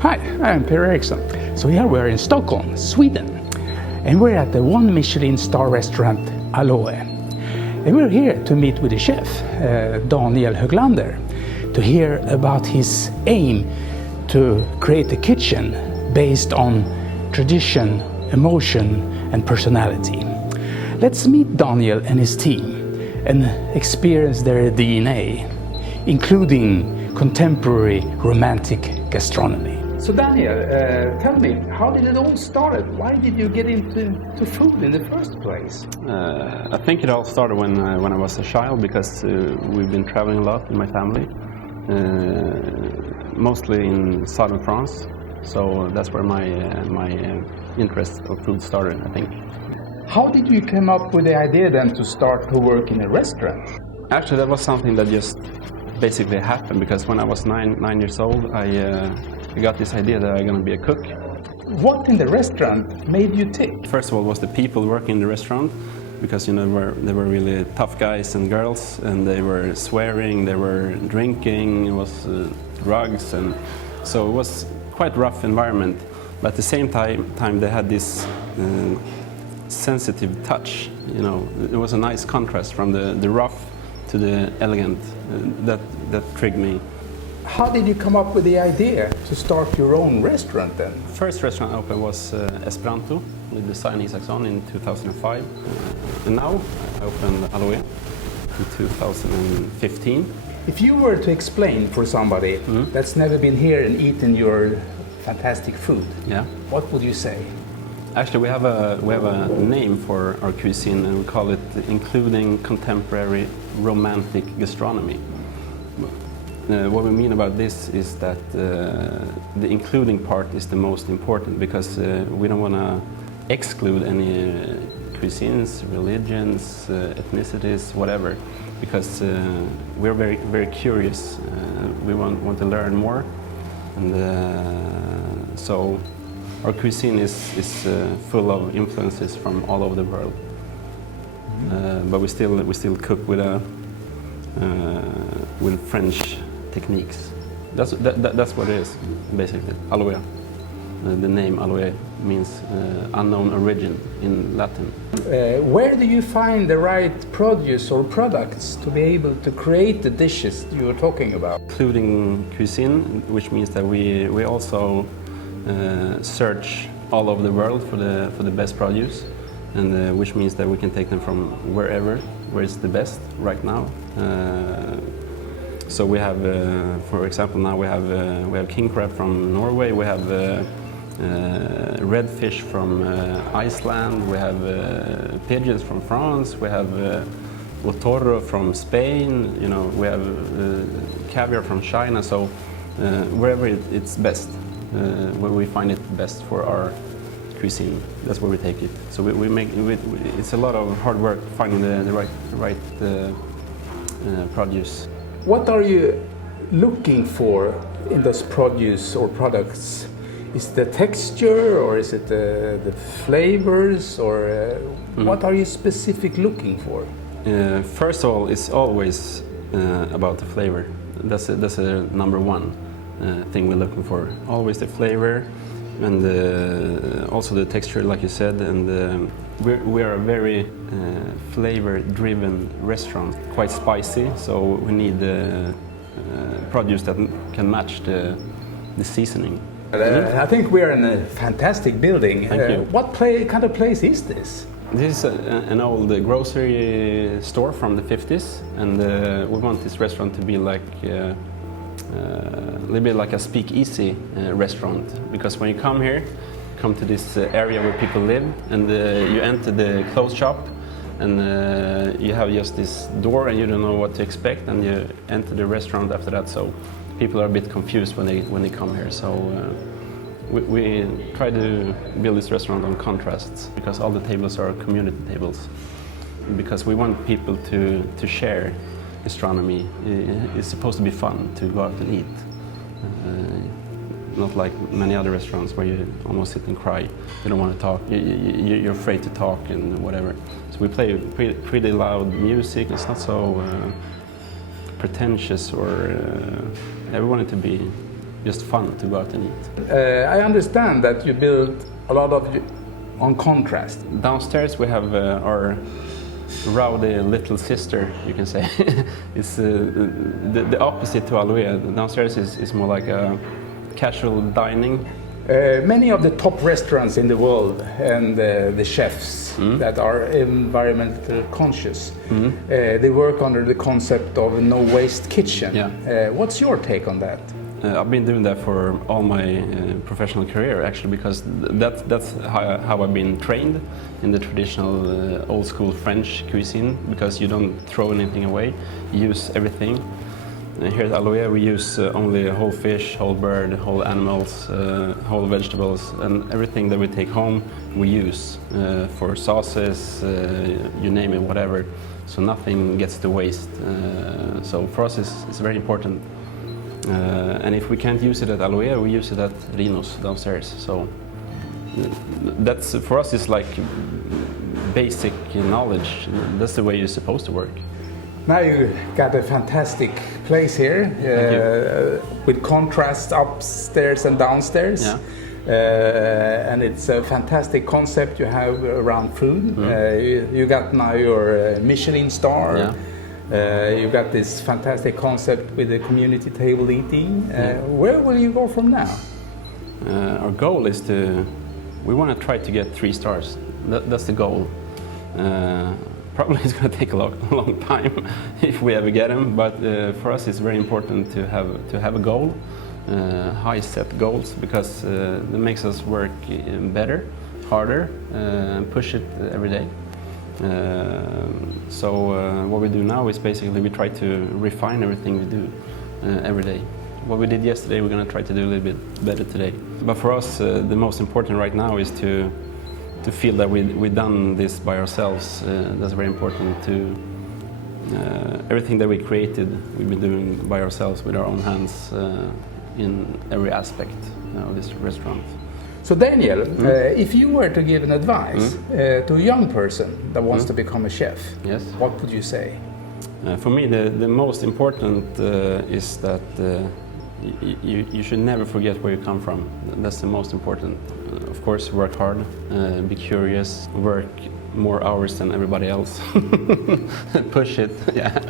Hi, I'm Eriksson. So here we're in Stockholm, Sweden, and we're at the one Michelin star restaurant, Aloe. And we're here to meet with the chef, Daniel Höglander, to hear about his aim to create a kitchen based on tradition, emotion, and personality. Let's meet Daniel and his team and experience their DNA, including contemporary romantic gastronomy. So Daniel, tell me, how did it all start? Why did you get into food in the first place? I think it all started when I was a child, because we've been traveling a lot in my family, mostly in southern France. So that's where my interest of food started, I think. How did you come up with the idea then to start to work in a restaurant? Actually, that was something that just basically happened, because when I was nine years old, I got this idea that I'm going to be a cook. What in the restaurant made you tick? First of all, was the people working in the restaurant, because they were really tough guys and girls, and they were swearing, they were drinking, it was drugs, and so it was quite rough environment. But at the same time they had this sensitive touch. It was a nice contrast from the rough to the elegant. That triggered me. How did you come up with the idea to start your own restaurant then? First restaurant I opened was Esperanto with the sign Eriksson in 2005. And now I opened Aloe in 2015. If you were to explain for somebody that's never been here and eaten your fantastic food, what would you say? Actually, we have a name for our cuisine, and we call it including contemporary romantic gastronomy. What we mean about this is that the including part is the most important, because we don't want to exclude any cuisines, religions, ethnicities, whatever, because we're very, very curious. We want to learn more, and so our cuisine is full of influences from all over the world. But we still cook with French techniques. That's what it is, basically. Aloe. The name Aloe means unknown origin in Latin. Where do you find the right produce or products to be able to create the dishes you were talking about? Including cuisine, which means that we also search all over the world for the best produce, and which means that we can take them from wherever, where it's the best right now. So we have, for example, now we have king crab from Norway, we have red fish from Iceland, we have pigeons from France, we have otoro from Spain, we have caviar from China. So wherever it's best, where we find it best for our cuisine, that's where we take it. So it's a lot of hard work finding the right produce. What are you looking for in those produce or products? Is it the texture, or is it the flavors, or what are you specific looking for? First of all, it's always about the flavor. That's a number one thing we're looking for. Always the flavor, and also the texture, like you said. And we are a very flavor-driven restaurant, quite spicy. So we need produce that can match the seasoning. I think we are in a fantastic building. Thank you. What kind of place is this? This is an old grocery store from the 50s, and we want this restaurant to be like a little bit like a speakeasy restaurant, because when you come here, come to this area where people live, and you enter the clothes shop, and you have just this door, and you don't know what to expect, and you enter the restaurant after that. So people are a bit confused when they come here. So we try to build this restaurant on contrasts, because all the tables are community tables, because we want people to share gastronomy. It's supposed to be fun to go out and eat. Not like many other restaurants where you almost sit and cry. You don't want to talk. You're afraid to talk and whatever. So we play pretty loud music. It's not so pretentious, or we want it to be just fun to go out and eat. I understand that you build a lot of on contrast. Downstairs we have our rowdy little sister, you can say. It's the opposite to Aloe. Downstairs is more like a casual dining. Many of the top restaurants in the world and the chefs that are environmental conscious, they work under the concept of no waste kitchen. Yeah. What's your take on that? I've been doing that for all my professional career, actually, because that's how I've been trained in the traditional old school French cuisine, because you don't throw anything away, you use everything. Here at Aloe we use only whole fish, whole bird, whole animals, whole vegetables, and everything that we take home we use for sauces, you name it, whatever. So nothing gets to waste. So for us it's very important. And if we can't use it at Aloe, we use it at Rino's downstairs. So that's, for us, it's like basic knowledge. That's the way you're supposed to work. Now you got a fantastic place here with contrast upstairs and downstairs. Yeah. And it's a fantastic concept you have around food. You got now your Michelin star. Yeah. You got this fantastic concept with the community table eating. Where will you go from now? Our goal is we want to try to get 3 stars. That's the goal. Probably it's going to take a long time if we ever get them, but for us it's very important to have a goal, high set goals, because that makes us work better, harder, and push it every day. So what we do now is basically we try to refine everything we do every day. What we did yesterday, we're going to try to do a little bit better today. But for us, the most important right now is to feel that we've done this by ourselves. That's very important. Everything that we created, we've been doing by ourselves with our own hands in every aspect of this restaurant. So Daniel, if you were to give an advice to a young person that wants to become a chef, yes, what would you say? For me, the most important is that you should never forget where you come from. That's the most important. Of course, work hard, be curious, work more hours than everybody else. Push it, yeah.